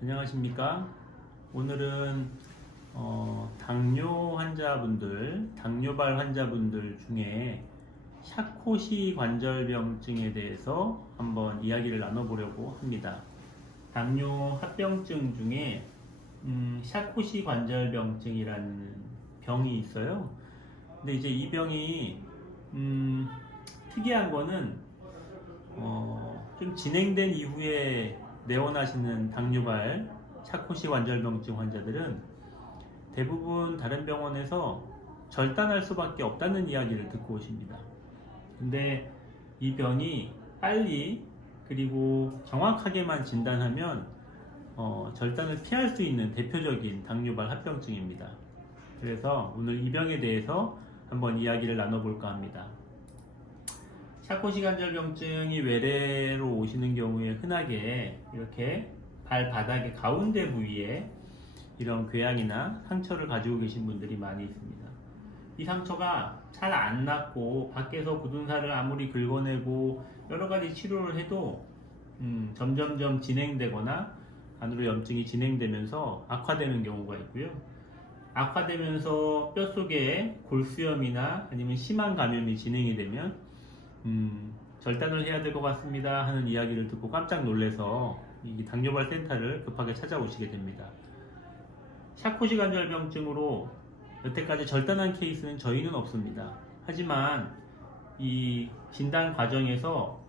안녕하십니까? 오늘은 당뇨 환자분들, 당뇨발 환자분들 중에 샤코시 관절병증에 대해서 한번 이야기를 나눠보려고 합니다. 당뇨 합병증 중에 샤코시 관절병증이라는 병이 있어요. 근데 이제 이 병이 특이한 거는 좀 진행된 이후에 내원하시는 당뇨발 샤코시 관절병증 환자들은 대부분 다른 병원에서 절단할 수밖에 없다는 이야기를 듣고 오십니다. 근데 이 병이 빨리 그리고 정확하게만 진단하면 절단을 피할 수 있는 대표적인 당뇨발 합병증입니다. 그래서 오늘 이 병에 대해서 한번 이야기를 나눠볼까 합니다. 샤코시 관절병증이 외래로 오시는 경우에 흔하게 이렇게 발바닥의 가운데 부위에 이런 궤양이나 상처를 가지고 계신 분들이 많이 있습니다. 이 상처가 잘 안 낫고 밖에서 굳은 살을 아무리 긁어내고 여러 가지 치료를 해도 점점점 진행되거나 안으로 염증이 진행되면서 악화되는 경우가 있고요. 악화되면서 뼛속에 골수염이나 아니면 심한 감염이 진행이 되면 절단을 해야 될 것 같습니다 하는 이야기를 듣고 깜짝 놀라서 이 당뇨발 센터를 급하게 찾아오시게 됩니다. 샤코시 관절병증으로 여태까지 절단한 케이스는 저희는 없습니다. 하지만 이 진단 과정에서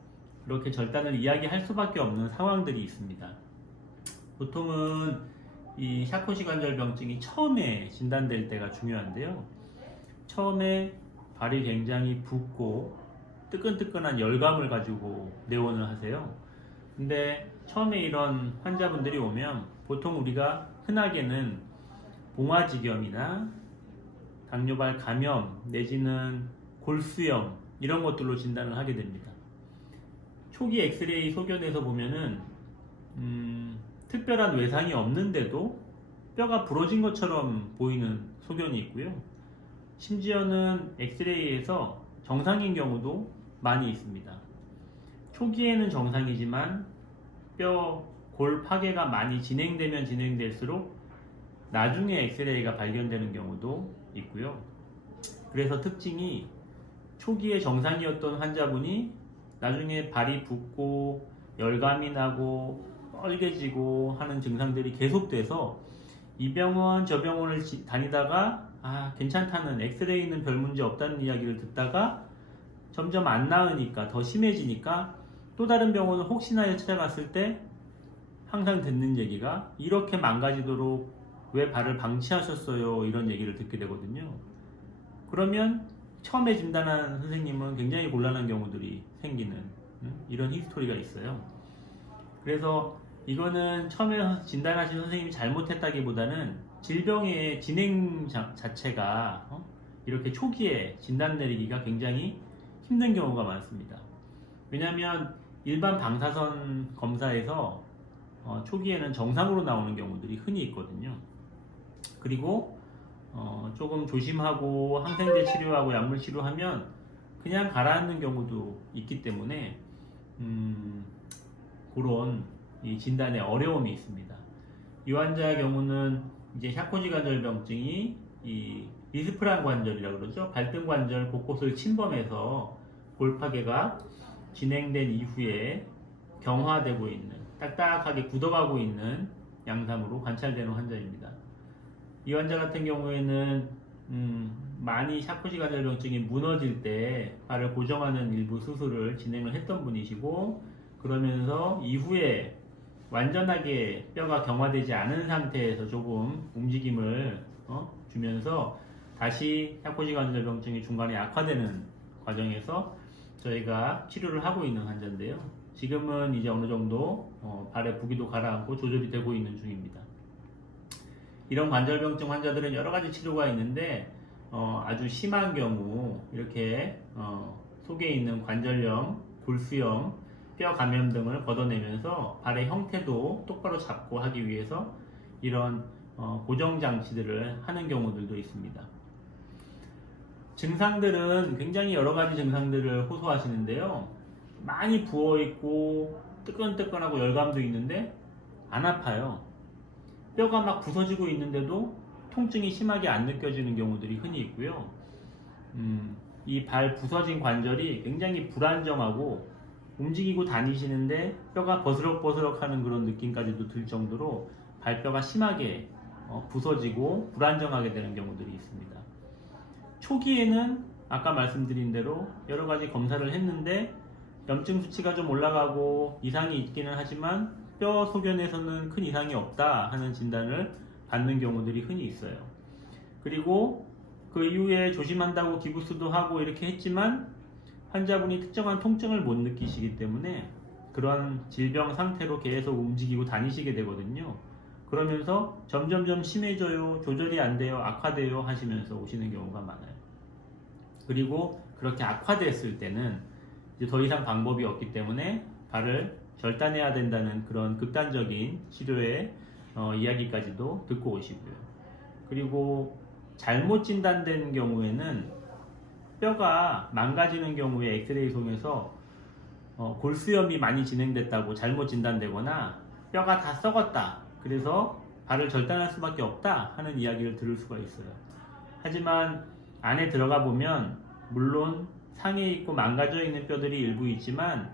이렇게 절단을 이야기할 수밖에 없는 상황들이 있습니다. 보통은 이 샤코시 관절병증이 처음에 진단될 때가 중요한데요. 처음에 발이 굉장히 붓고 뜨끈뜨끈한 열감을 가지고 내원을 하세요. 근데 처음에 이런 환자분들이 오면 보통 우리가 흔하게는 봉화지겸이나 당뇨발 감염 내지는 골수염 이런 것들로 진단을 하게 됩니다. 초기 엑스레이 소견에서 보면은 특별한 외상이 없는데도 뼈가 부러진 것처럼 보이는 소견이 있고요. 심지어는 엑스레이에서 정상인 경우도 많이 있습니다. 초기에는 정상이지만 골 파괴가 많이 진행되면 진행될수록 나중에 엑스레이가 발견되는 경우도 있고요. 그래서 특징이 초기에 정상이었던 환자분이 나중에 발이 붓고 열감이 나고 뻘개지고 하는 증상들이 계속돼서 이 병원 저 병원을 다니다가 괜찮다는 엑스레이는 별 문제 없다는 이야기를 듣다가 점점 안 나으니까 더 심해지니까 또 다른 병원을 혹시나 찾아갔을 때 항상 듣는 얘기가 이렇게 망가지도록 왜 발을 방치하셨어요 이런 얘기를 듣게 되거든요. 그러면 처음에 진단한 선생님은 굉장히 곤란한 경우들이 생기는 이런 히스토리가 있어요. 그래서 이거는 처음에 진단하신 선생님이 잘못했다기보다는 질병의 진행 자체가 이렇게 초기에 진단 내리기가 굉장히 힘든 경우가 많습니다. 왜냐하면 일반 방사선 검사에서 초기에는 정상으로 나오는 경우들이 흔히 있거든요. 그리고 조금 조심하고 항생제 치료하고 약물 치료하면 그냥 가라앉는 경우도 있기 때문에 그런 이 진단에 어려움이 있습니다. 이 환자의 경우는 이제 샤코시 관절병증이 이 비스프란 관절이라고 그러죠. 발등 관절 곳곳을 침범해서 골파괴가 진행된 이후에 경화되고 있는 딱딱하게 굳어가고 있는 양상으로 관찰되는 환자입니다. 이 환자 같은 경우에는 많이 샤코시 관절병증이 무너질 때 발을 고정하는 일부 수술을 진행을 했던 분이시고 그러면서 이후에 완전하게 뼈가 경화되지 않은 상태에서 조금 움직임을 주면서 다시 샤코시 관절병증이 중간에 악화되는 과정에서 저희가 치료를 하고 있는 환자인데요. 지금은 이제 어느 정도 발의 부기도 가라앉고 조절이 되고 있는 중입니다. 이런 관절병증 환자들은 여러 가지 치료가 있는데 아주 심한 경우 이렇게 속에 있는 관절염, 골수염, 뼈 감염 등을 걷어내면서 발의 형태도 똑바로 잡고 하기 위해서 이런 고정 장치들을 하는 경우들도 있습니다. 증상들은 굉장히 여러 가지 증상들을 호소하시는데요. 많이 부어있고 뜨끈뜨끈하고 열감도 있는데 안 아파요. 뼈가 막 부서지고 있는데도 통증이 심하게 안 느껴지는 경우들이 흔히 있고요. 이 발 부서진 관절이 굉장히 불안정하고 움직이고 다니시는데 뼈가 버스럭버스럭 하는 그런 느낌까지도 들 정도로 발뼈가 심하게 부서지고 불안정하게 되는 경우들이 있습니다. 초기에는 아까 말씀드린 대로 여러 가지 검사를 했는데 염증 수치가 좀 올라가고 이상이 있기는 하지만 뼈 소견에서는 큰 이상이 없다 하는 진단을 받는 경우들이 흔히 있어요. 그리고 그 이후에 조심한다고 기부스도 하고 이렇게 했지만 환자분이 특정한 통증을 못 느끼시기 때문에 그런 질병 상태로 계속 움직이고 다니시게 되거든요. 그러면서 점점점 심해져요, 조절이 안 돼요, 악화돼요 하시면서 오시는 경우가 많아요. 그리고 그렇게 악화됐을 때는 이제 더 이상 방법이 없기 때문에 발을 절단해야 된다는 그런 극단적인 치료의 이야기까지도 듣고 오시고요. 그리고 잘못 진단된 경우에는 뼈가 망가지는 경우에 엑스레이 통해서 골수염이 많이 진행됐다고 잘못 진단되거나 뼈가 다 썩었다, 그래서 발을 절단할 수밖에 없다 하는 이야기를 들을 수가 있어요. 하지만 안에 들어가 보면 물론 상해 있고 망가져 있는 뼈들이 일부 있지만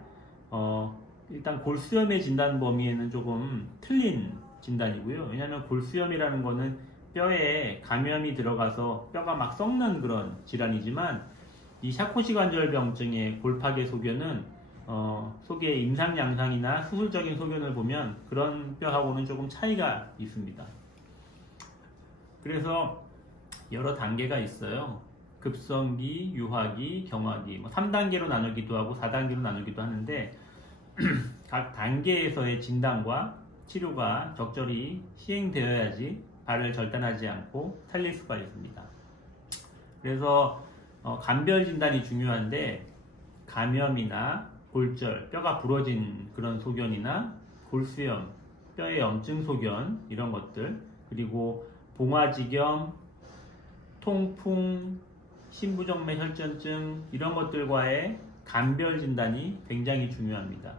일단 골수염의 진단 범위에는 조금 틀린 진단이고요. 왜냐하면 골수염이라는 거는 뼈에 감염이 들어가서 뼈가 막 썩는 그런 질환이지만 이 샤코시관절병증의 골파계 소견은 속의 임상 양상이나 수술적인 소견을 보면 그런 뼈하고는 조금 차이가 있습니다. 그래서 여러 단계가 있어요. 급성기, 유화기, 경화기, 3단계로 나누기도 하고 4단계로 나누기도 하는데 각 단계에서의 진단과 치료가 적절히 시행되어야지 발을 절단하지 않고 살릴 수가 있습니다. 그래서 감별 진단이 중요한데 감염이나 골절, 뼈가 부러진 그런 소견이나 골수염, 뼈의 염증 소견 이런 것들, 그리고 봉화지겸, 통풍, 신부정맥 혈전증 이런 것들과의 감별 진단이 굉장히 중요합니다.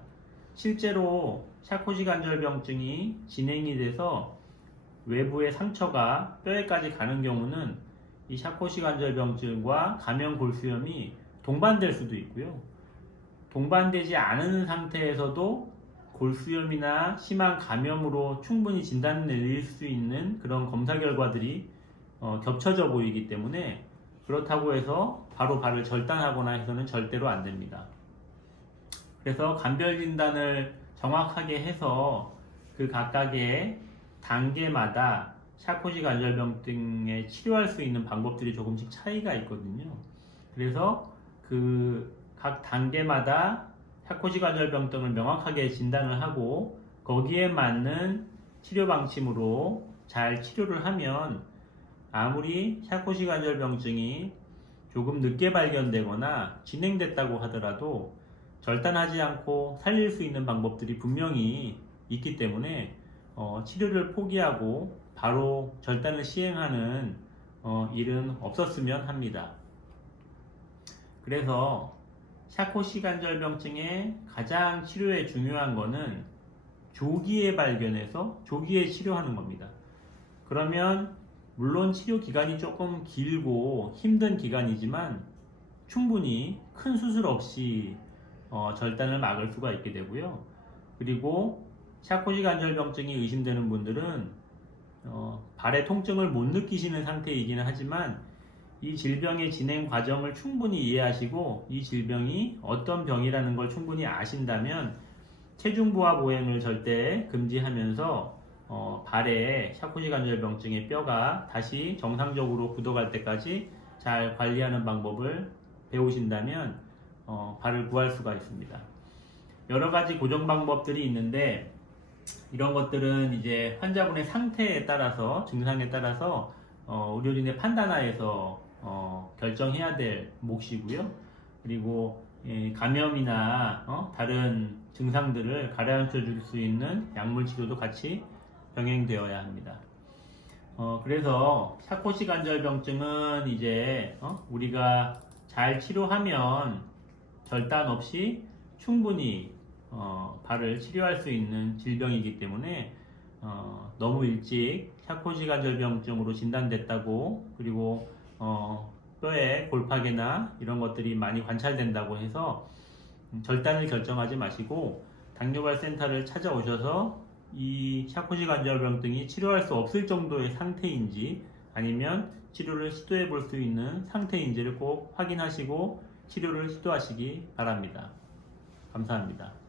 실제로 샤코시관절병증이 진행이 돼서 외부의 상처가 뼈에까지 가는 경우는 이 샤코시관절병증과 감염 골수염이 동반될 수도 있고요. 동반되지 않은 상태에서도 골수염이나 심한 감염으로 충분히 진단을 내릴 수 있는 그런 검사 결과들이 겹쳐져 보이기 때문에 그렇다고 해서 바로 발을 절단하거나 해서는 절대로 안 됩니다. 그래서 감별 진단을 정확하게 해서 그 각각의 단계마다 샤코시관절병증에 치료할 수 있는 방법들이 조금씩 차이가 있거든요. 그래서 그 각 단계마다 샤코시관절병증을 명확하게 진단을 하고 거기에 맞는 치료 방침으로 잘 치료를 하면 아무리 샤코시관절병증이 조금 늦게 발견되거나 진행됐다고 하더라도 절단하지 않고 살릴 수 있는 방법들이 분명히 있기 때문에 치료를 포기하고 바로 절단을 시행하는 일은 없었으면 합니다. 그래서 샤코시관절병증의 가장 치료에 중요한 거는 조기에 발견해서 조기에 치료하는 겁니다. 그러면 물론 치료 기간이 조금 길고 힘든 기간이지만 충분히 큰 수술 없이 절단을 막을 수가 있게 되고요. 그리고 샤코시관절병증이 의심되는 분들은 발의 통증을 못 느끼시는 상태이기는 하지만 이 질병의 진행 과정을 충분히 이해하시고 이 질병이 어떤 병이라는 걸 충분히 아신다면 체중 부하 보행을 절대 금지하면서 발에 샤코시관절병증의 뼈가 다시 정상적으로 굳어갈 때까지 잘 관리하는 방법을 배우신다면 발을 구할 수가 있습니다. 여러 가지 고정 방법들이 있는데 이런 것들은 이제 환자분의 상태에 따라서 증상에 따라서 의료진의 판단하에서 결정해야 될 몫이고요. 그리고 감염이나 다른 증상들을 가라앉혀 줄 수 있는 약물 치료도 같이 병행되어야 합니다. 그래서 샤코시관절병증은 이제 우리가 잘 치료하면 절단 없이 충분히 발을 치료할 수 있는 질병이기 때문에 너무 일찍 샤코시 관절병증으로 진단됐다고, 그리고 뼈에 골파계나 이런 것들이 많이 관찰된다고 해서 절단을 결정하지 마시고 당뇨발 센터를 찾아오셔서 이 샤코시 관절병증이 치료할 수 없을 정도의 상태인지 아니면 치료를 시도해 볼 수 있는 상태인지를 꼭 확인하시고 치료를 시도하시기 바랍니다. 감사합니다.